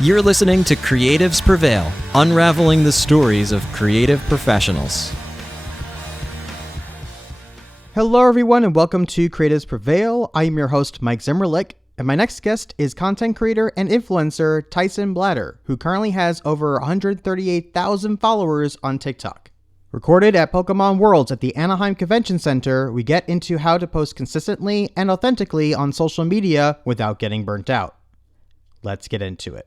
You're listening to Creatives Prevail, unraveling the stories of creative professionals. Hello everyone and welcome to Creatives Prevail. I am your host Mike Zimmerlich, and my next guest is content creator and influencer Tyson Blatter, who currently has over 138,000 followers on TikTok. Recorded at Pokemon Worlds at the Anaheim Convention Center, we get into how to post consistently and authentically on social media without getting burnt out. Let's get into it.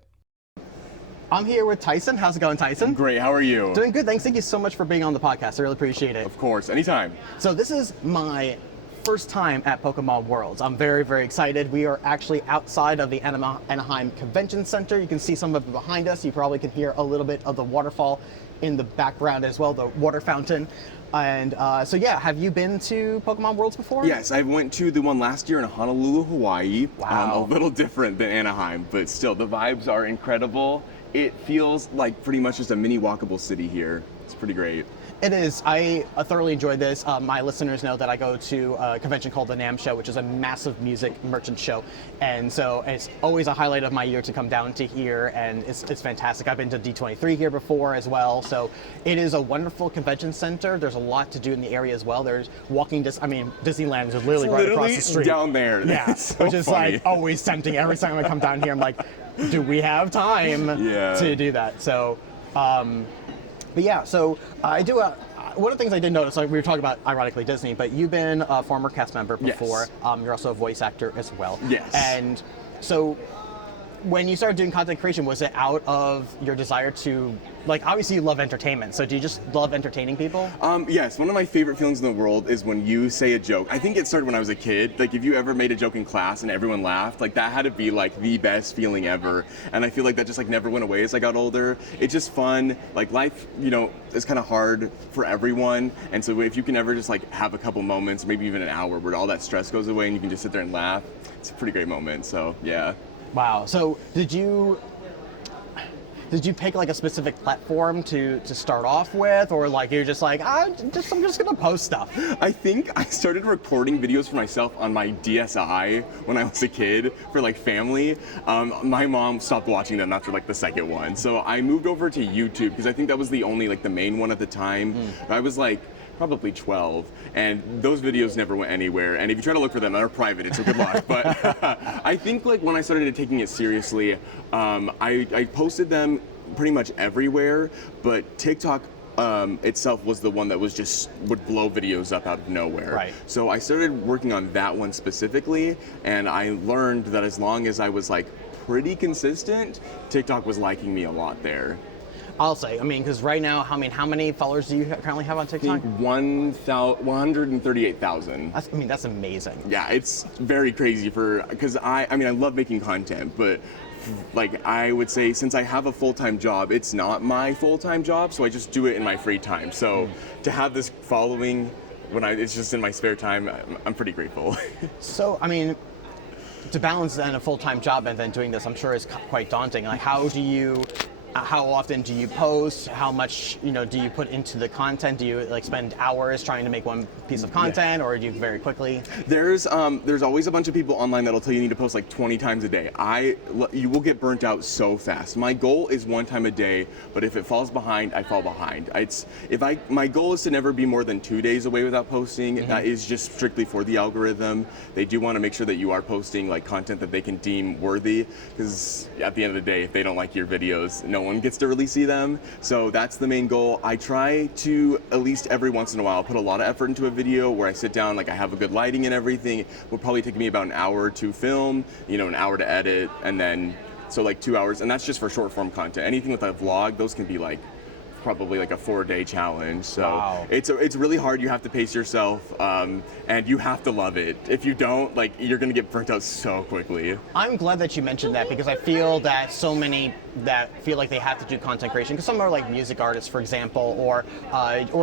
I'm here with Tyson. How's it going, Tyson? Great, how are you? Doing good, thanks. Thank you so much for being on the podcast. I really appreciate it. Of course, anytime. So this is my first time at Pokemon Worlds. I'm very, very excited. We are actually outside of the Anaheim Convention Center. You can see some of it behind us. You probably can hear a little bit of the waterfall in the background as well, the water fountain. And so yeah, have you been to Pokemon Worlds before? Yes, I went to the one last year in Honolulu, Hawaii. Wow. A little different than Anaheim, but still, the vibes are incredible. It feels like pretty much just a mini walkable city here. It's pretty great. It is. I thoroughly enjoyed this. My listeners know that I go to a convention called the NAMM Show, which is a massive music merchant show. And so it's always a highlight of my year to come down to here, and it's fantastic. I've been to D23 here before as well. So it is a wonderful convention center. There's a lot to do in the area as well. There's Disneyland is literally right across the street. Down there. Yeah, so which is funny. like always tempting. Every time I come down here, I'm like, do we have time to do that? So, but yeah, so I do one of the things I did notice, like we were talking about, ironically, Disney, but you've been a former cast member before. Yes. You're also a voice actor as well. Yes. And so when you started doing content creation, was it out of your desire to, like, obviously you love entertainment, so do you just love entertaining people? Yes, one of my favorite feelings in the world is when you say a joke. I think it started when I was a kid. Like, if you ever made a joke in class and everyone laughed, like, that had to be, like, the best feeling ever. And I feel like that just, like, never went away as I got older. It's just fun. Like, life, is kind of hard for everyone. And so if you can ever just, like, have a couple moments, maybe even an hour, where all that stress goes away and you can just sit there and laugh, it's a pretty great moment. So, yeah. Wow. So did you pick like a specific platform to start off with, or like you're just like, I'm just gonna post stuff? I think I started recording videos for myself on my DSi when I was a kid for like family. My mom stopped watching them after like the second one, so I moved over to YouTube because I think that was the only like the main one at the time. I was like probably 12, and those videos never went anywhere, and if you try to look for them, they're private, so good luck. But I think like when I started taking it seriously, I posted them pretty much everywhere, but TikTok itself was the one that would blow videos up out of nowhere. Right. So I started working on that one specifically, and I learned that as long as I was like pretty consistent, TikTok was liking me a lot there. I'll say, because right now, how many followers do you currently have on TikTok? I think 138,000. That's amazing. Yeah, it's very crazy because I love making content, but like I would say, since I have a full-time job, it's not my full-time job, so I just do it in my free time. So to have this following when it's just in my spare time, I'm pretty grateful. So, to balance then a full-time job and then doing this, I'm sure is quite daunting. Like, how often do you post? How much, do you put into the content? Do you like spend hours trying to make one piece of content, or do you very quickly? There's always a bunch of people online that'll tell you need to post like 20 times a day. You will get burnt out so fast. My goal is 1 time a day, but if it falls behind, I fall behind. My goal is to never be more than 2 days away without posting. That is just strictly for the algorithm. They do want to make sure that you are posting like content that they can deem worthy, because at the end of the day, if they don't like your videos, no one gets to really see them. So that's the main goal. I try to, at least every once in a while, put a lot of effort into a video where I sit down, like I have a good lighting and everything. It will probably take me about an hour to film, an hour to edit, and then so like 2 hours, and that's just for short form content. Anything with a vlog, those can be like probably like a 4-day challenge. So wow. It's really hard. You have to pace yourself, and you have to love it. If you don't, like, you're gonna get burnt out so quickly. I'm glad that you mentioned that, because I feel that so many that feel like they have to do content creation, because some are like music artists, for example, or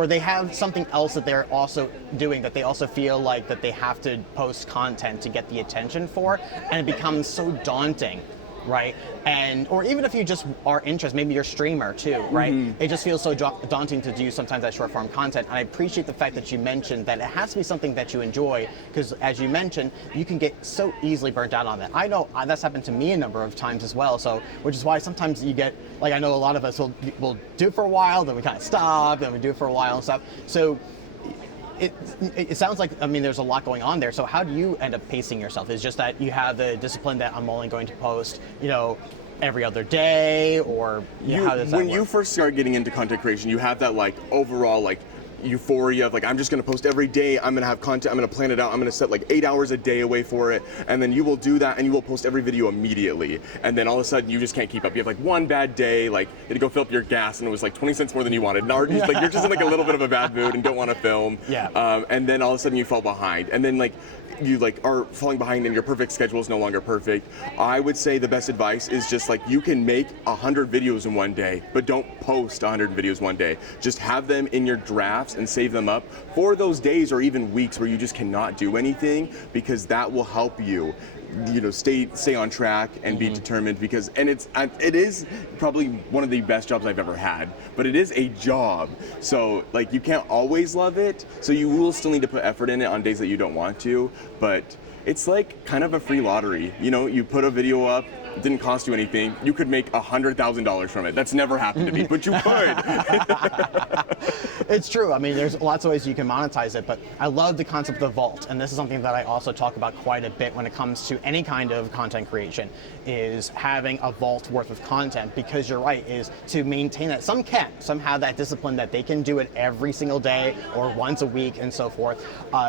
they have something else that they're also doing that they also feel like that they have to post content to get the attention for, and it becomes so daunting right? And or even if you just are interested, maybe you're a streamer too, right? It just feels so daunting to do sometimes that short form content. And I appreciate the fact that you mentioned that it has to be something that you enjoy, because as you mentioned, you can get so easily burnt out on that. I know that's happened to me a number of times as well. So which is why sometimes you get, like, I know a lot of us will do it for a while, then we kind of stop, then we do it for a while and stuff. So it sounds like, I mean, there's a lot going on there. So how do you end up pacing yourself? Is just that you have the discipline that I'm only going to post, every other day, or how does that work? When you first start getting into content creation, you have that like overall like euphoria of like, I'm just gonna post every day, I'm gonna have content, I'm gonna plan it out, I'm gonna set like 8 hours a day away for it, and then you will do that and you will post every video immediately, and then all of a sudden you just can't keep up. You have like one bad day, like you had to go fill up your gas and it was like 20 cents more than you wanted, and like you're just in like a little bit of a bad mood and don't want to film, and then all of a sudden you fall behind, and then like you like are falling behind and your perfect schedule is no longer perfect. I would say the best advice is just like, you can make 100 videos in one day, but don't post 100 videos one day. Just have them in your drafts and save them up for those days or even weeks where you just cannot do anything, because that will help you stay on track and be determined, because it is probably one of the best jobs I've ever had, but it is a job, so like you can't always love it, so you will still need to put effort in it on days that you don't want to, but it's like kind of a free lottery. You put a video up, it didn't cost you anything, you could make $100,000 from it. That's never happened to me, but you could. It's true. I mean, there's lots of ways you can monetize it, but I love the concept of the vault, and this is something that I also talk about quite a bit when it comes to any kind of content creation, is having a vault worth of content, because you're right, is to maintain that. Some have that discipline that they can do it every single day or once a week and so forth.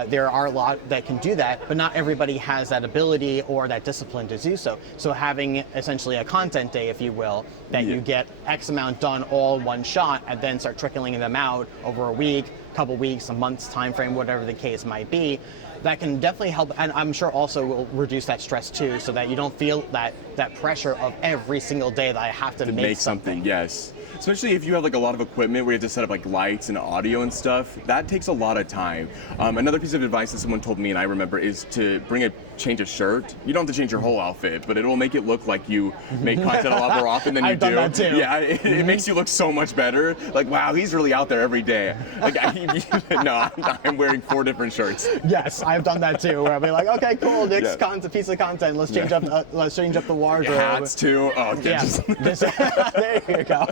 There are a lot that can do that, but not everybody has that ability or that discipline to do so. So having essentially a content day, if you will, that you get X amount done all one shot and then start trickling them out over a week, couple weeks, a month's time frame, whatever the case might be, that can definitely help, and I'm sure also will reduce that stress too, so that you don't feel that pressure of every single day that I have to make something. Yes. Especially if you have like a lot of equipment where you have to set up like lights and audio and stuff, that takes a lot of time. Another piece of advice that someone told me and I remember is to bring a change of shirt. You don't have to change your whole outfit, but it'll make it look like you make content a lot more often than you do. I've done that too. Yeah, it makes you look so much better. Like, wow, he's really out there every day. Like, I'm wearing 4 different shirts. Yes, I've done that too. Where I'll be like, okay, cool, next piece of content. Let's change up. Let's change up the wardrobe. Hats too. Oh, yes. There you go.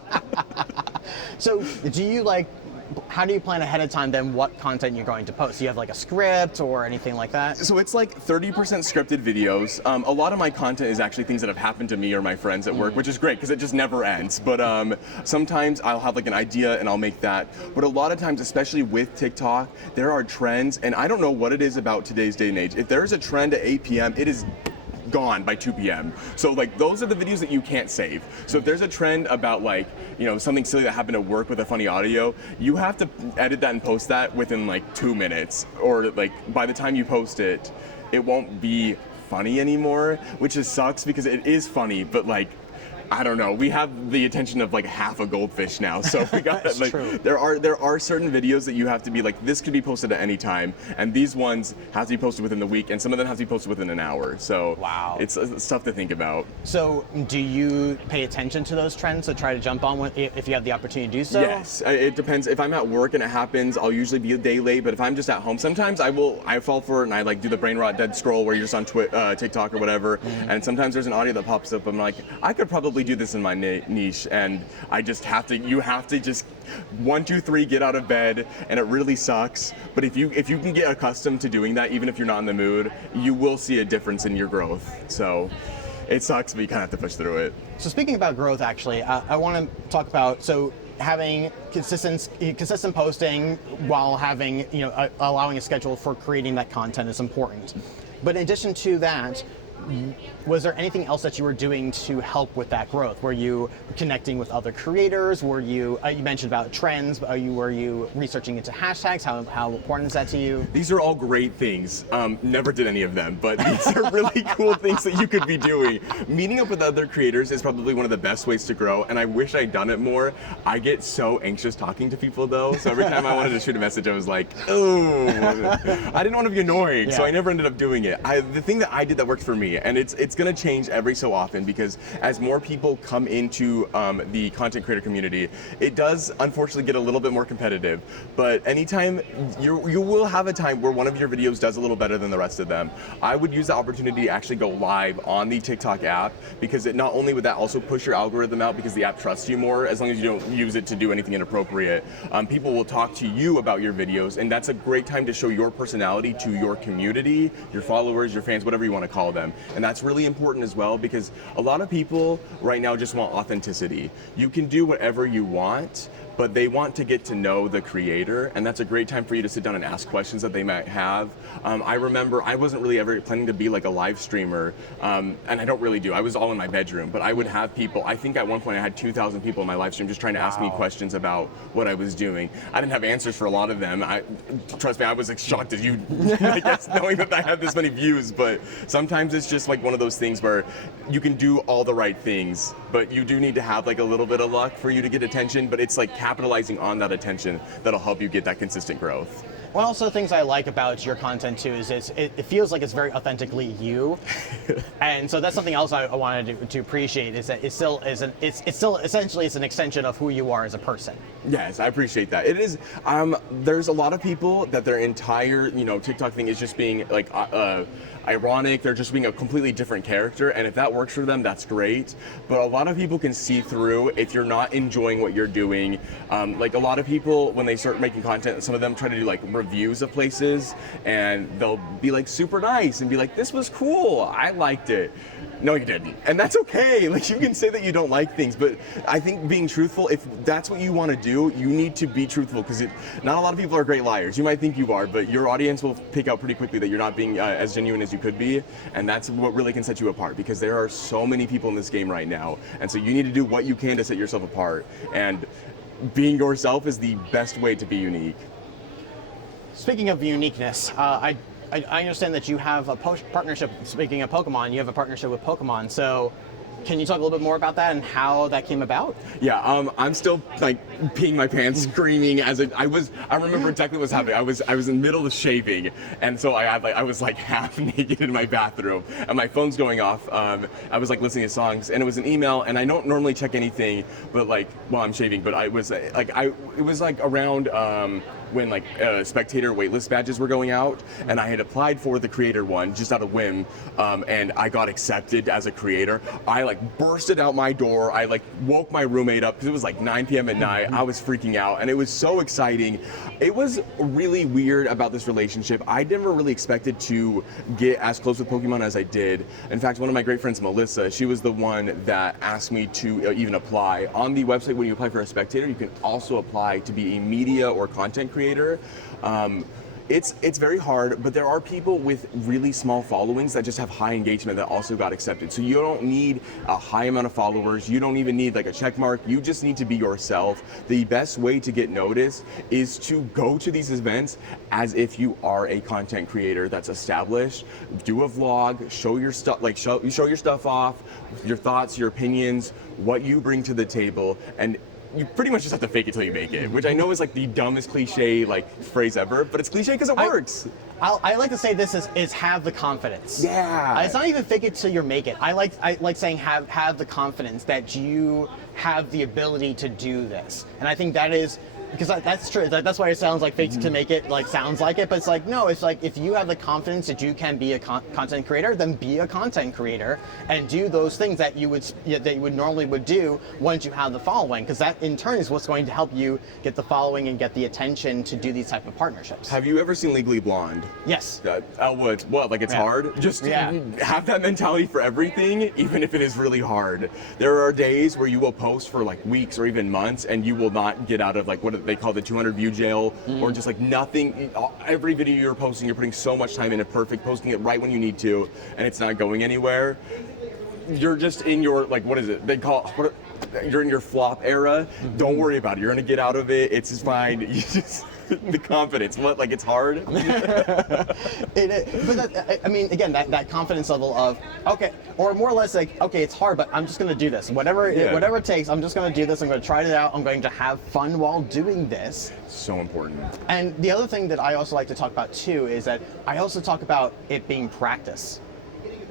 So, how do you plan ahead of time then what content you're going to post? Do you have like a script or anything like that? So it's like 30% scripted videos. A lot of my content is actually things that have happened to me or my friends at work, which is great because it just never ends. But sometimes I'll have like an idea and I'll make that. But a lot of times, especially with TikTok, there are trends, and I don't know what it is about today's day and age. If there's a trend at 8 p.m., it is gone by 2 p.m. So like those are the videos that you can't save. So if there's a trend about like, something silly that happened at work with a funny audio, you have to edit that and post that within like 2 minutes, or like by the time you post it, it won't be funny anymore, which just sucks because it is funny, but like, I don't know. We have the attention of like half a goldfish now, so we got like true. there are certain videos that you have to be like, this could be posted at any time, and these ones have to be posted within the week, and some of them have to be posted within an hour. So wow, it's tough to think about. So do you pay attention to those trends to try to jump on if you have the opportunity to do so? Yes, it depends. If I'm at work and it happens, I'll usually be a day late. But if I'm just at home, sometimes I fall for it and I like do the brain rot dead scroll where you're just on TikTok or whatever. And sometimes there's an audio that pops up. I'm like, I could probably do this in my niche, and I just have to. You have to just 1, 2, 3 get out of bed, and it really sucks. But if you can get accustomed to doing that, even if you're not in the mood, you will see a difference in your growth. So it sucks, but you kind of have to push through it. So speaking about growth, actually, I want to talk about having consistent posting while having allowing a schedule for creating that content is important. But in addition to that, was there anything else that you were doing to help with that growth? Were you connecting with other creators? Were you mentioned about trends, were you researching into hashtags? How important is that to you? These are all great things. Never did any of them, but these are really cool things that you could be doing. Meeting up with other creators is probably one of the best ways to grow, and I wish I'd done it more. I get so anxious talking to people though, so every time I wanted to shoot a message, I was like, oh, I didn't want to be annoying, so I never ended up doing it. The thing that I did that worked for me, community, and it's going to change every so often because as more people come into the content creator community, it does unfortunately get a little bit more competitive. But anytime you will have a time where one of your videos does a little better than the rest of them, I would use the opportunity to actually go live on the TikTok app, because it not only would that also push your algorithm out because the app trusts you more, as long as you don't use it to do anything inappropriate. People will talk to you about your videos, and that's a great time to show your personality to your community, your followers, your fans, whatever you want to call them. And that's really important as well, because a lot of people right now just want authenticity. You can do whatever you want, but they want to get to know the creator, and that's a great time for you to sit down and ask questions that they might have. I remember I wasn't really ever planning to be like a live streamer, and I don't really do. I was all in my bedroom, but I would have people, I think at one point I had 2,000 people in my live stream just trying to ask me questions about what I was doing. I didn't have answers for a lot of them. Trust me, I was like shocked as you, I guess, knowing that I had this many views, but sometimes it's just like one of those things where you can do all the right things, but you do need to have like a little bit of luck for you to get attention, but it's like capitalizing on that attention that'll help you get that consistent growth. One also the things I like about your content too is it feels like it's very authentically you, and so that's something else I wanted to appreciate, is that it's still essentially it's an extension of who you are as a person. Yes, I appreciate that. It is. There's a lot of people that their entire TikTok thing is just being like ironic. They're just being a completely different character, and if that works for them, that's great. But a lot of people can see through if you're not enjoying what you're doing. Like a lot of people, when they start making content, some of them try to do like reviews of places, and they'll be like super nice and be like, "This was cool. I liked it." No, you didn't, and that's okay. Like, you can say that you don't like things, but I think being truthful, if that's what you want to do, you need to be truthful, because not a lot of people are great liars. You might think you are, but your audience will pick out pretty quickly that you're not being as genuine as you could be, and that's what really can set you apart, because there are so many people in this game right now, and so you need to do what you can to set yourself apart, and being yourself is the best way to be unique. Speaking of uniqueness, I understand that you have a partnership, speaking of Pokemon, you have a partnership with Pokemon, so can you talk a little bit more about that and how that came about? Yeah, I'm still like peeing my pants, screaming I remember exactly what was happening. I was in the middle of shaving, and so I was like half naked in my bathroom, and my phone's going off. I was like listening to songs, and it was an email, and I don't normally check anything, but like while I'm shaving, but it was like around when like spectator waitlist badges were going out, and I had applied for the creator one just out of whim, and I got accepted as a creator. I like bursted out my door. I like woke my roommate up because it was like 9 p.m. at night. I was freaking out, and it was so exciting. It was really weird about this relationship. I never really expected to get as close with Pokemon as I did. In fact, one of my great friends, Melissa, she was the one that asked me to even apply. On the website, when you apply for a spectator, you can also apply to be a media or content creator. It's very hard, but there are people with really small followings that just have high engagement that also got accepted. So you don't need a high amount of followers. You don't even need like a check mark. You just need to be yourself. The best way to get noticed is to go to these events as if you are a content creator that's established. Do a vlog, show your stuff, like show your stuff off, your thoughts, your opinions, what you bring to the table, and you pretty much just have to fake it till you make it, which I know is like the dumbest cliche like phrase ever, but it's cliche because it works. I like to say this is have the confidence. Yeah. It's not even fake it till you make it. I like saying have the confidence that you have the ability to do this, and I think that is. Because that's true. That's why it sounds like fake to make it, like sounds like it, but it's like, no, it's like if you have the confidence that you can be a content creator, then be a content creator and do those things that you would normally do once you have the following, because that in turn is what's going to help you get the following and get the attention to do these type of partnerships. Have you ever seen Legally Blonde? Yes. What, like it's hard? Just have that mentality for everything, even if it is really hard. There are days where you will post for like weeks or even months and you will not get out of like what they call the 200 view jail, or just like nothing. Every video you're posting, you're putting so much time into posting it right when you need to, and it's not going anywhere. You're just in your, like, what is it? You're in your flop era. Don't worry about it. You're gonna get out of it. It's just fine. You just the confidence. What, like it's hard? It is, but I mean, again, that confidence level of okay, or more or less like okay, it's hard, but I'm just gonna do this. Whatever it takes, I'm just gonna do this. I'm gonna try it out. I'm going to have fun while doing this. So important. And the other thing that I also like to talk about too is that I also talk about it being practice.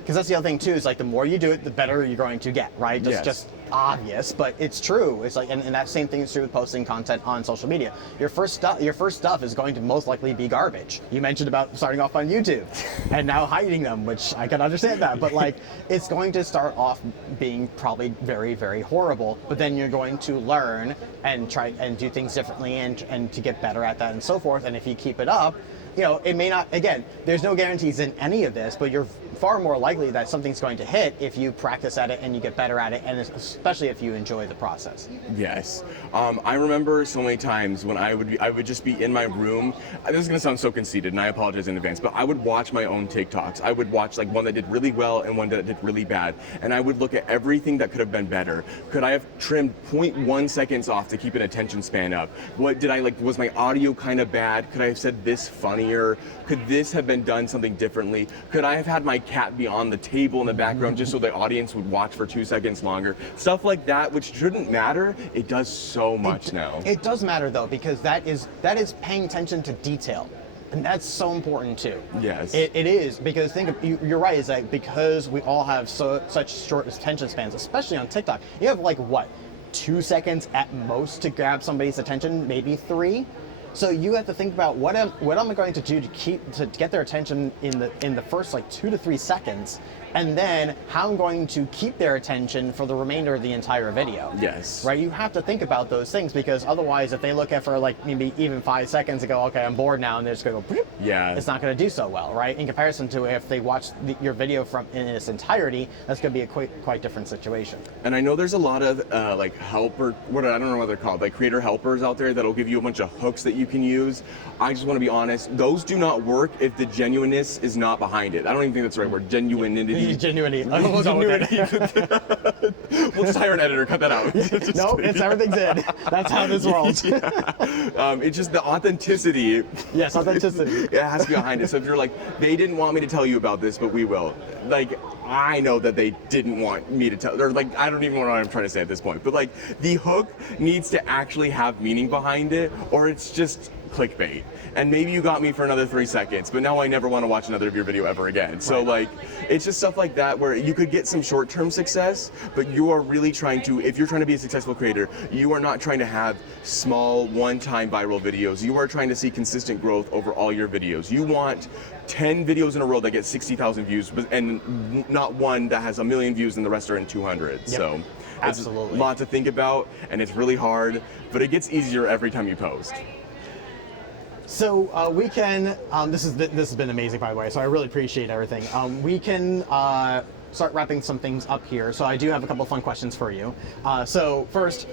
because that's the other thing too, is like the more you do it, the better you're going to get, right? That's Yes. just obvious, but it's true. It's like, and that same thing is true with posting content on social media. Your first stuff is going to most likely be garbage. You mentioned about starting off on YouTube and now hiding them, which I can understand that, but like it's going to start off being probably very, very horrible, but then you're going to learn and try and do things differently and to get better at that and so forth. And if you keep it up, you know, it may not, again, there's no guarantees in any of this, but you're far more likely that something's going to hit if you practice at it and you get better at it, and especially if you enjoy the process. Yes. I remember so many times when I would just be in my room. This is gonna sound so conceited, and I apologize in advance, but I would watch my own TikToks. I would watch like one that did really well and one that did really bad, and I would look at everything that could have been better. Could I have trimmed 0.1 seconds off to keep an attention span up? What did I like? Was my audio kind of bad? Could I have said this funnier? Could this have been done something differently? Could I have had my cat be on the table in the background just so the audience would watch for 2 seconds longer? Stuff like that, which shouldn't matter, it does so much now. It does matter though, because that is paying attention to detail. And that's so important too. Yes. It is, because you're right, is that because we all have such short attention spans, especially on TikTok, you have like what, 2 seconds at most to grab somebody's attention, maybe 3. So you have to think about what am I going to do to get their attention in the first like 2 to 3 seconds, and then how I'm going to keep their attention for the remainder of the entire video. Yes. Right? You have to think about those things, because otherwise, if they look at for like maybe even 5 seconds and go, okay, I'm bored now, and they're just going to go, bloop, yeah, it's not going to do so well, right? In comparison to if they watch your video in its entirety, that's going to be a quite different situation. And I know there's a lot of like helper, I don't know what they're called, like creator helpers out there that'll give you a bunch of hooks that you can use. I just want to be honest, those do not work if the genuineness is not behind it. I don't even think that's the right word. Genuinity. Genuinity. We'll just hire an editor, cut that out. No, it's everything's in. That's how this rolls. It's just the authenticity. Yes, authenticity. It has to be behind it. So if you're like, they didn't want me to tell you about this, but we will. Like, I know that they didn't want me to tell, or like, I don't even know what I'm trying to say at this point, but like, the hook needs to actually have meaning behind it, or it's just clickbait. And maybe you got me for another 3 seconds, but now I never want to watch another of your video ever again. So like, it's just stuff like that where you could get some short-term success, but you are really trying to, if you're trying to be a successful creator, you are not trying to have small one-time viral videos. You are trying to see consistent growth over all your videos. You want 10 videos in a row that get 60,000 views, and not one that has 1 million views and the rest are in 200. Yep. So it's a lot to think about, and it's really hard, but it gets easier every time you post. So we can, this has been amazing, by the way, so I really appreciate everything. We can start wrapping some things up here. So I do have a couple of fun questions for you. So first,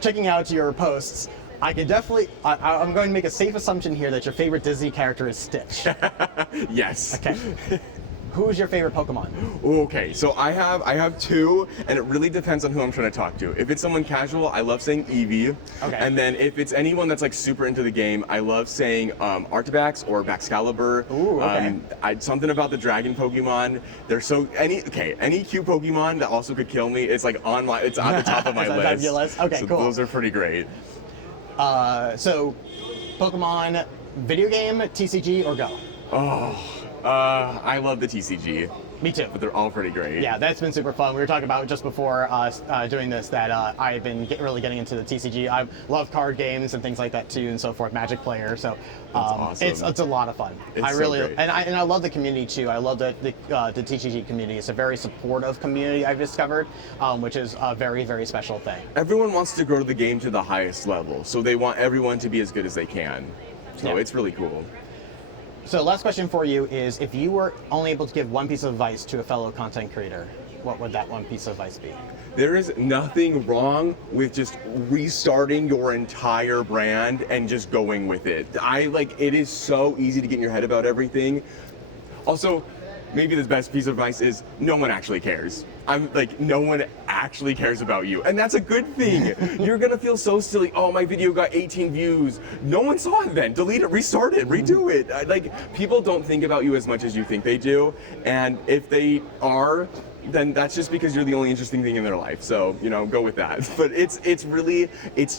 checking out your posts, I can definitely, I'm going to make a safe assumption here that your favorite Disney character is Stitch. Yes. Okay. Who's your favorite Pokemon? Okay, so I have 2, and it really depends on who I'm trying to talk to. If it's someone casual, I love saying Eevee. Okay. And then if it's anyone that's like super into the game, I love saying Artibax or Baxcalibur. Ooh, okay. Something about the dragon Pokemon. They're so any cute Pokemon that also could kill me. It's like it's on the top of my list. Top of your list? Okay, so cool. Those are pretty great. So Pokemon video game, TCG, or Go? I love the TCG. Me too. But they're all pretty great. Yeah, that's been super fun. We were talking about just before doing this that I've been really getting into the TCG. I love card games and things like that too, and so forth. Magic Player, so awesome. It's a lot of fun. It's I really so great. and I love the community too. I love the TCG community. It's a very supportive community I've discovered, which is a very, very special thing. Everyone wants to grow the game to the highest level, so they want everyone to be as good as they can. So it's really cool. So last question for you is, if you were only able to give one piece of advice to a fellow content creator, what would that one piece of advice be? There is nothing wrong with just restarting your entire brand and just going with it. It is so easy to get in your head about everything. Also, maybe the best piece of advice is no one actually cares. No one actually cares about you. And that's a good thing. You're gonna feel so silly. Oh, my video got 18 views. No one saw it then. Delete it, restart it, redo it. People don't think about you as much as you think they do. And if they are, then that's just because you're the only interesting thing in their life. So, go with that. But it's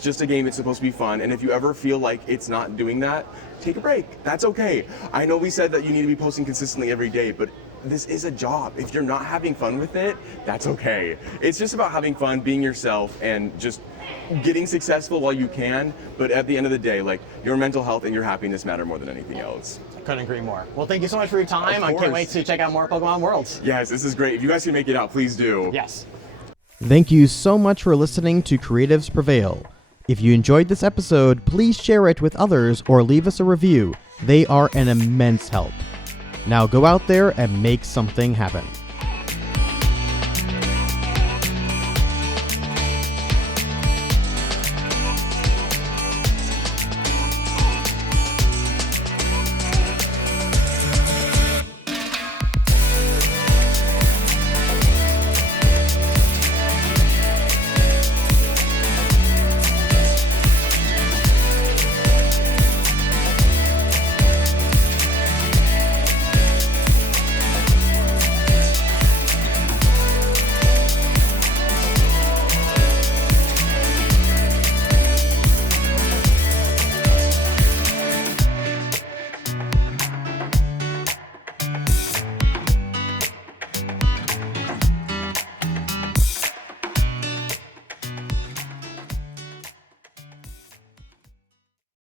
just a game. It's supposed to be fun. And if you ever feel like it's not doing that, take a break. That's okay. I know we said that you need to be posting consistently every day, but this is a job. If you're not having fun with it, that's okay. It's just about having fun, being yourself, and just getting successful while you can. But at the end of the day, like, your mental health and your happiness matter more than anything else. Couldn't agree more. Well, thank you so much for your time. Of I course. can't wait to check out more Pokemon Worlds. Yes, this is great. If you guys can make it out, please do. Yes. Thank you so much for listening to Creatives Prevail. If you enjoyed this episode, please share it with others or leave us a review. They are an immense help. Now go out there and make something happen.